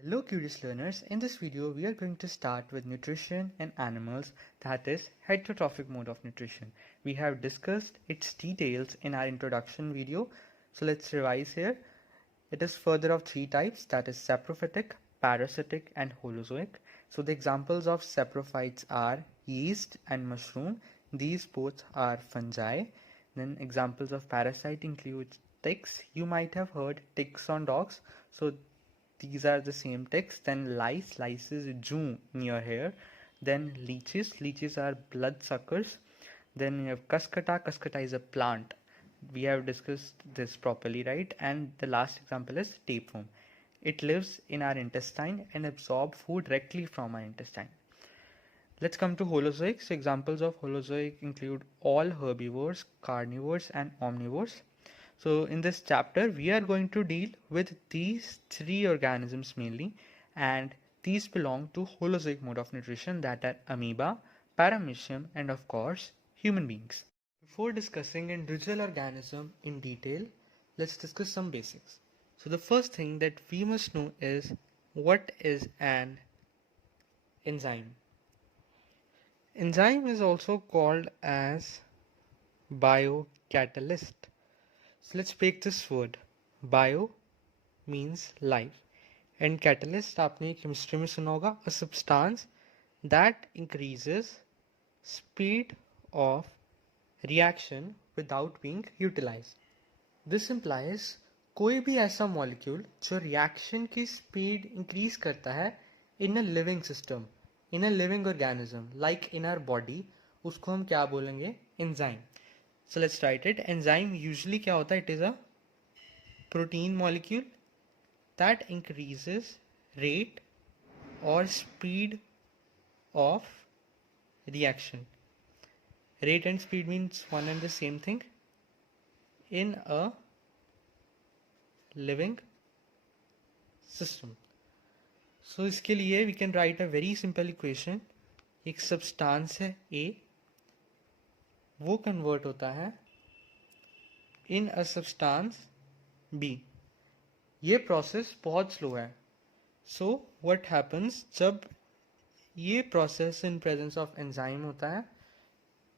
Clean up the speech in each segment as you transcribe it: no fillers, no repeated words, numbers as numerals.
Hello curious learners, in this video we are going to start with nutrition in animals, that is heterotrophic mode of nutrition. We have discussed its details in our introduction video, so let's revise here. It is further of three types, that is saprophytic, parasitic and holozoic. So the examples of saprophytes are yeast and mushroom. These both are fungi. Then examples of parasite include ticks. You might have heard ticks on dogs. So these are the same ticks. Then lice, lice is June in your hair. Then leeches, leeches are bloodsuckers. Then you have cuscata, cuscata is a plant. We have discussed this properly, right? And the last example is tapeworm. It lives in our intestine and absorbs food directly from our intestine. Let's come to holozoic. So examples of holozoic include all herbivores, carnivores and omnivores. So in this chapter, we are going to deal with these three organisms mainly, and these belong to holozoic mode of nutrition, that are amoeba, paramecium, and of course, human beings. Before discussing individual organism in detail, let's discuss some basics. So the first thing that we must know is what is an enzyme. Enzyme is also called as biocatalyst. So let's break this word. Bio means life and catalyst आपने chemistry में सुना होगा, a substance that increases speed of reaction without being utilized. This implies कोई भी ऐसा molecule जो reaction की speed increase करता है in a living system, in a living organism like in our body, उसको हम क्या बोलेंगे? Enzyme. So let's write it. Enzyme usually क्या होता है? It is a protein molecule that increases rate or speed of reaction. Rate and speed means one and the same thing in a living system. So इसके लिए we can write a very simple equation. एक substance है A, वो convert होता है in a substance B. ये process बहुत slow है. सो व्हाट हैपन्स जब ये process in presence of enzyme होता है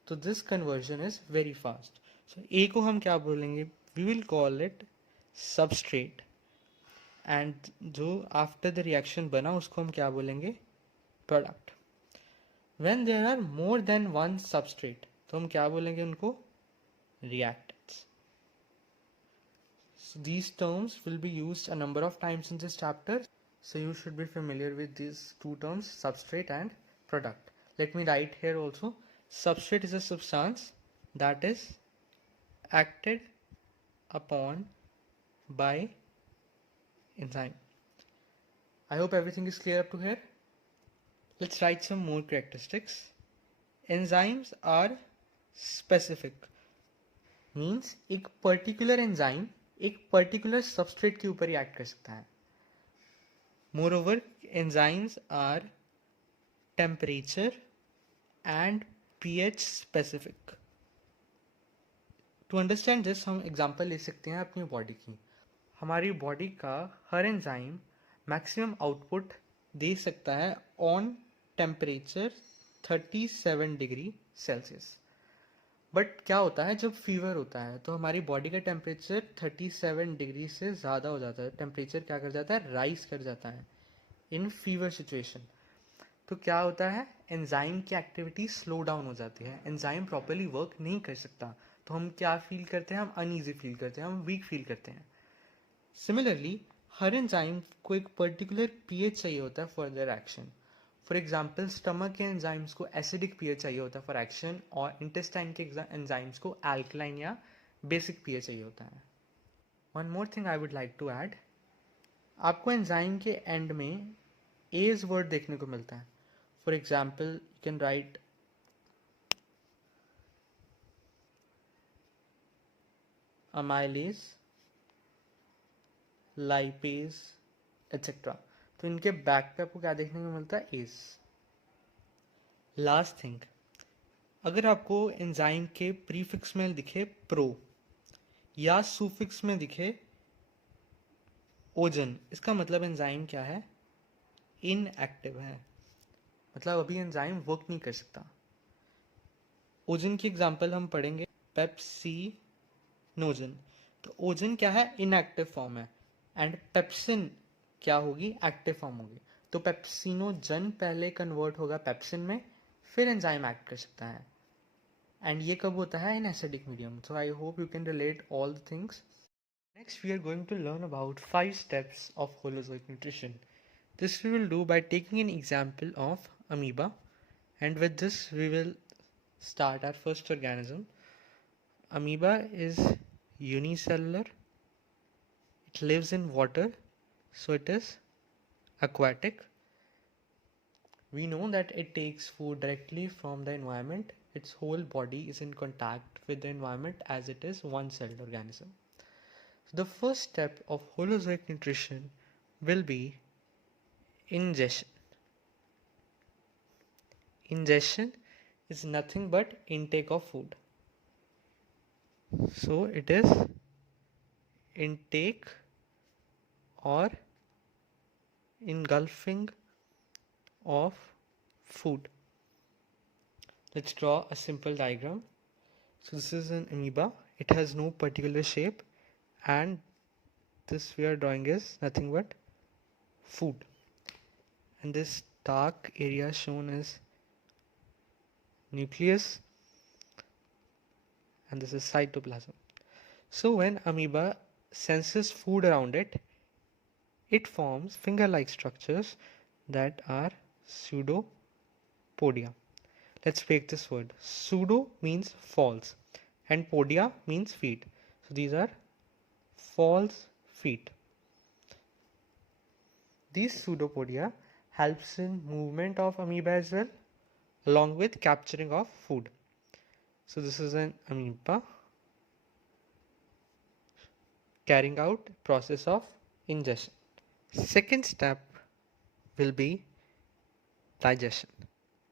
तो this conversion is very fast. So A को हम क्या बोलेंगे? We will call it substrate, and जो आफ्टर द रिएक्शन बना उसको हम क्या बोलेंगे? Product. When there are more than one substrate तो हम क्या बोलेंगे उनको? Reactants. So these terms will be used a number of times in this chapter. So you should be familiar with these two terms, substrate and product. Let me write here also. Substrate is a substance that is acted upon by enzyme. I hope everything is clear up to here. Let's write some more characteristics. Enzymes are specific. Means एक particular enzyme एक particular substrate के ऊपर ही act कर सकता है. Moreover enzymes are temperature and pH specific. To understand this हम example ले सकते हैं अपनी बॉडी की. हमारी बॉडी का हर एंजाइम मैक्सिमम आउटपुट दे सकता है on temperature 37 degree Celsius. But क्या होता है जब फीवर होता है तो हमारी बॉडी का टेम्परेचर 37 डिग्री से ज़्यादा हो जाता है. टेम्परेचर क्या कर जाता है? राइज कर जाता है इन फीवर सिचुएशन. तो क्या होता है? एंजाइम की एक्टिविटी स्लो डाउन हो जाती है. एंजाइम प्रॉपरली वर्क नहीं कर सकता तो हम क्या फील करते हैं? हम अनईजी फील करते हैं, हम वीक फील करते हैं. सिमिलरली हर एंजाइम को एक पर्टिकुलर पीएच चाहिए होता है for their action. For example stomach के एंजाइम्स को एसिडिक पीएच चाहिए होता है फॉर एक्शन, और इंटेस्टाइन के एंजाइम्स को अल्कलाइन या बेसिक पीएच चाहिए होता है. One more thing I would like to add, आपको एंजाइम के एंड में एज वर्ड देखने को मिलता है. For example you can write amylase, lipase et cetera. तो इनके बैक पे आपको क्या देखने को मिलता है? एज. लास्ट थिंग, अगर आपको एंजाइम के प्रीफिक्स में दिखे प्रो या सुफिक्स में दिखे ओजन, इसका मतलब एंजाइम क्या है? इनएक्टिव है, मतलब अभी एंजाइम वर्क नहीं कर सकता। ओजन की एग्जांपल हम पढ़ेंगे, पेप्सिनोजन। तो ओजन क्या है, इनएक्टिव फॉर्म है, एंड पेप्सिन क्या होगी, एक्टिव फॉर्म होगी। तो पेप्सिनोजन पहले कन्वर्ट होगा पेप्सिन में, फिर एंजाइम एक्ट कर सकता है, एंड ये कब होता है, in acidic medium. So I hope you can relate all the things. Next we are going to learn about 5 steps of holozoic nutrition. This we will do by taking an example of amoeba, and with this we will start our first organism. Amoeba is unicellular, it lives in water, so it is aquatic. We know that it takes food directly from the environment. Its whole body is in contact with the environment as it is one-celled organism. So the first step of holozoic nutrition will be ingestion. Ingestion is nothing but intake of food. So it is intake or engulfing of food. Let's draw a simple diagram. So this is an amoeba. It has no particular shape, and this we are drawing is nothing but food. And this dark area shown is nucleus, and this is cytoplasm. So when amoeba senses food around it, it forms finger-like structures that are pseudopodia. Let's break this word. Pseudo means false and podia means feet. So these are false feet. These pseudopodia helps in movement of amoeba as well, along with capturing of food. So this is an amoeba carrying out process of ingestion. Second step will be digestion.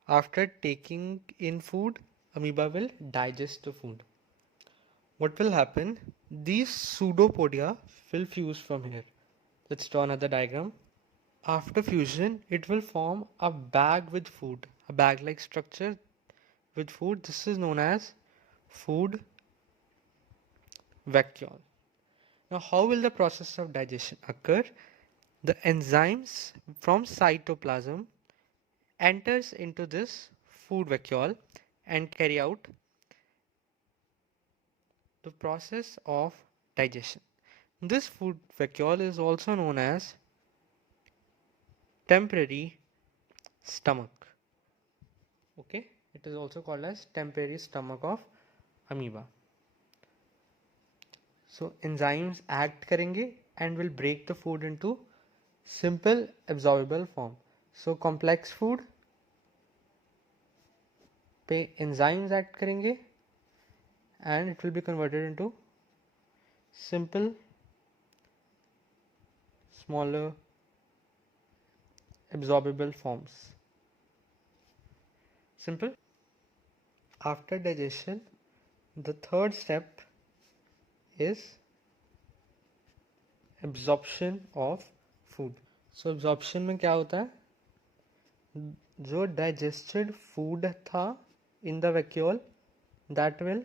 After taking in food, amoeba will digest the food. What will happen? These pseudopodia will fuse from here. Let's draw another diagram. After fusion, it will form a bag with food, a bag-like structure with food. This is known as food vacuole. Now, how will the process of digestion occur? The enzymes from cytoplasm enters into this food vacuole and carry out the process of digestion. This food vacuole is also known as temporary stomach. Okay, it is also called as temporary stomach of amoeba. So enzymes act करेंगे and will break the food into simple absorbable form. So complex food पे enzymes act करेंगे and it will be converted into simple smaller absorbable forms. Simple. After digestion, the third step is absorption of food. So absorption में क्या होता है, जो digested food था in the vacuole that will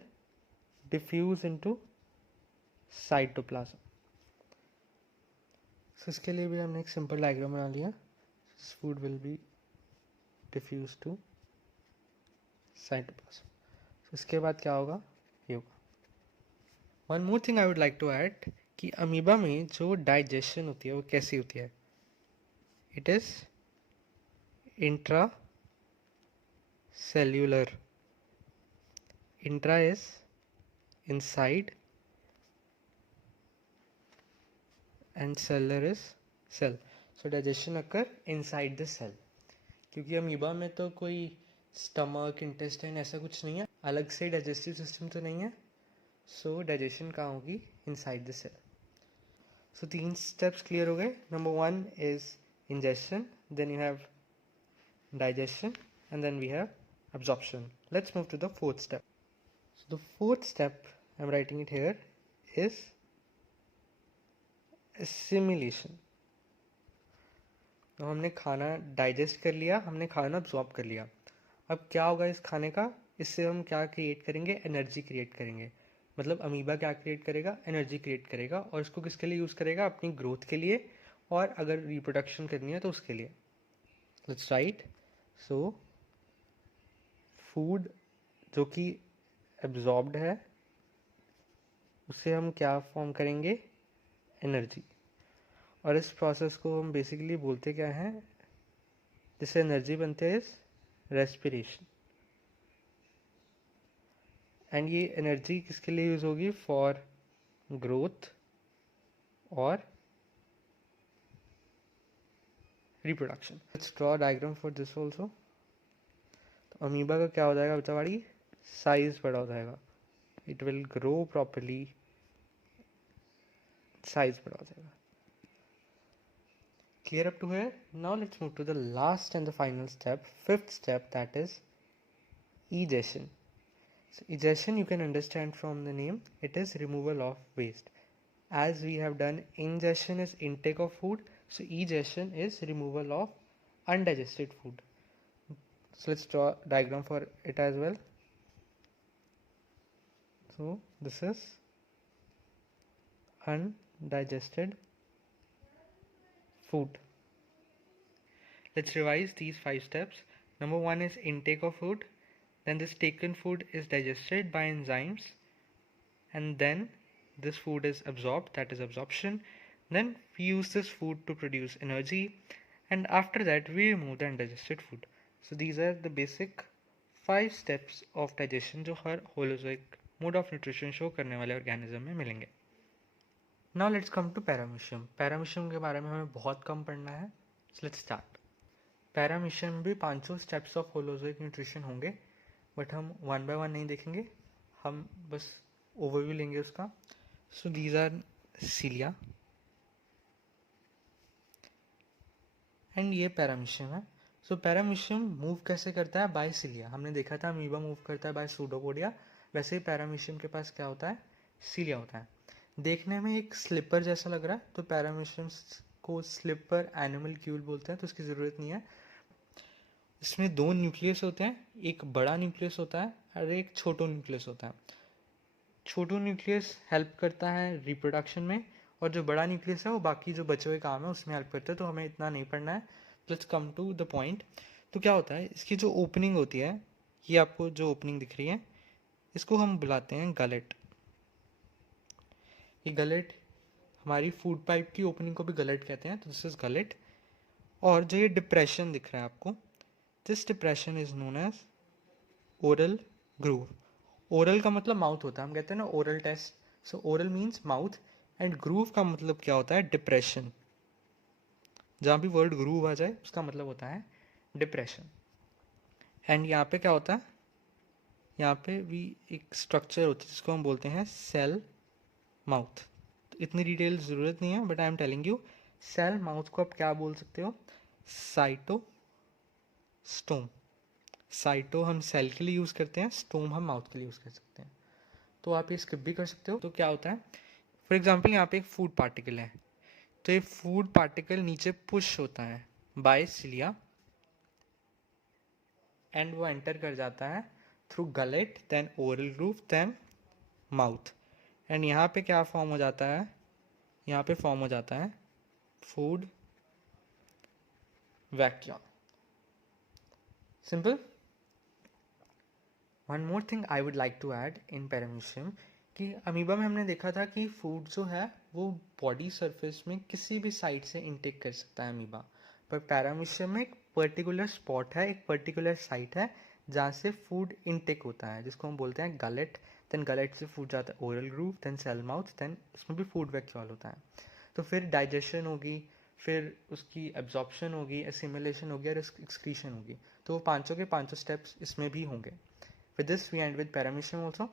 diffuse into cytoplasm. So इसके लिए भी हमने एक simple diagram बना लिया. This food will be diffused to cytoplasm. So इसके बाद क्या होगा, ये होगा. One more thing I would like to add कि अमीबा में जो digestion होती है वो कैसी होती है. It is intracellular. Intra is inside and cellular is cell. So digestion occur inside the cell. क्योंकि अमीबा में तो कोई स्टमक इंटेस्टाइन ऐसा कुछ नहीं है, अलग से डाइजेस्टिव सिस्टम तो नहीं है. सो डाइजेशन कहाँ होगी, inside the cell. So 3 steps clear हो गए. Number 1 is ingestion, then you have digestion, and then we have absorption. Let's move to the fourth step. So the fourth step, I'm writing it here, is assimilation. तो हमने खाना डाइजेस्ट कर लिया, हमने खाना अब्जॉर्ब कर लिया। अब क्या होगा इस खाने का, इससे हम क्या क्रिएट करेंगे, एनर्जी क्रिएट करेंगे। मतलब अमीबा क्या क्रिएट करेगा, एनर्जी क्रिएट करेगा, और इसको किसके लिए यूज़ करेगा, अपनी ग्रोथ के लिए, और अगर रिप्रोडक्शन करनी है तो उसके लिए। Let's write. सो फूड जो कि एब्जॉर्ब्ड है उससे हम क्या फॉर्म करेंगे, एनर्जी। और इस प्रोसेस को हम बेसिकली बोलते क्या हैं, जिससे एनर्जी बनते है, रेस्पिरेशन। एंड ये एनर्जी किसके लिए यूज़ होगी, फॉर ग्रोथ और reproduction. Let's draw diagram for this also. तो अमीबा का क्या हो जाएगा बच्चावाड़ी, साइज बड़ा हो जाएगा, it will grow properly, size बड़ा हो जाएगा। Clear up to here? Now let's move to the last and the final step, fifth step, that is egestion. So egestion you can understand from the name, it is removal of waste. As we have done, ingestion is intake of food, so egestion is removal of undigested food. So let's draw a diagram for it as well. So this is undigested food. Let's revise these 5 steps. Number 1 is intake of food. Then this taken food is digested by enzymes, and then this food is absorbed, that is absorption. Then we use this food to produce energy, and after that we remove the undigested food. So these are the basic 5 steps of digestion जो हर holozoic mode of nutrition show करने वाले organism में मिलेंगे. Now let's come to paramecium. Paramecium के बारे में हमें बहुत कम पढ़ना है. So let's start. पैरामीशियम में भी 500 स्टेप्स ऑफ होलोजोइक न्यूट्रिशन होंगे, बट हम वन बाय वन नहीं देखेंगे, हम बस ओवरव्यू लेंगे उसका. So these are cilia and ये पैरामीशियम है. सो पैरामीशियम मूव कैसे करता है, बाय सीलिया. हमने देखा था अमीबा मूव करता है बाय सूडोपोडिया, वैसे ही पैरामीशियम के पास क्या होता है, सीलिया होता है. देखने में एक स्लिपर जैसा लग रहा है, तो पैरामीशियम को स्लिपर एनिमल क्यूल बोलते हैं, तो इसकी ज़रूरत नहीं है. इसमें 2 न्यूक्लियस होते हैं, एक बड़ा न्यूक्लियस होता है और एक छोटो न्यूक्लियस होता है. छोटो न्यूक्लियस हेल्प करता है रिप्रोडक्शन में, और जो बड़ा न्यूक्लियस है वो बाकी जो बचे हुए काम है उसमें हेल्प करता है. तो हमें इतना नहीं पढ़ना है. Let's come to the point. तो क्या होता है, इसकी जो ओपनिंग होती है, ये आपको जो ओपनिंग दिख रही है, इसको हम बुलाते हैं गलेट. ये गलेट, हमारी फूड पाइप की ओपनिंग को भी गलेट कहते हैं, तो दिस इज गलेट. और जो ये डिप्रेशन दिख रहा है आपको, this depression is known as oral groove. Oral का मतलब माउथ होता है, हम कहते हैं ना oral taste. So oral means mouth, and groove का मतलब क्या होता है, डिप्रेशन. जहाँ भी वर्ड ग्रूव आ जाए उसका मतलब होता है डिप्रेशन. एंड यहाँ पे क्या होता है, यहाँ पे भी एक स्ट्रक्चर होती है जिसको हम बोलते हैं सेल माउथ. तो इतनी डिटेल ज़रूरत नहीं है, but I am telling you, cell mouth को आप क्या बोल सकते हो, साइटोस्टोम. साइटो हम सेल के लिए यूज़ करते हैं, स्टोम हम माउथ के लिए यूज़ कर सकते हैं. तो आप ये स्किप भी कर सकते हो. तो क्या होता है, फॉर एग्जाम्पल यहाँ पे एक फूड पार्टिकल है, तो ये फूड पार्टिकल नीचे पुश होता है बाय सिलिया, एंड वो एंटर कर जाता है through gullet, then oral groove, then mouth. And यहाँ पे क्या फॉर्म हो जाता है, यहाँ पे फॉर्म हो जाता है food vacuole. Simple. One more thing I would like to add in paramecium, कि अमीबा में हमने देखा था कि फूड जो है वो बॉडी सरफेस में किसी भी साइड से इनटेक कर सकता है अमीबा, पर पैरामीशियम में एक पर्टिकुलर स्पॉट है, एक पर्टिकुलर साइट है जहाँ से फूड इनटेक होता है, जिसको हम बोलते हैं गलेट. देन गलेट से फूड जाता है oral groove, then cell mouth, then उसमें भी फूड वैक्यूल होता है. तो फिर डाइजेशन होगी, फिर उसकी एब्जॉर्प्शन होगी, एसिमिलेशन होगी और एक्सक्रीशन होगी. तो वो पांचों के पांचों स्टेप्स इसमें भी होंगे. With this we end with paramecium also.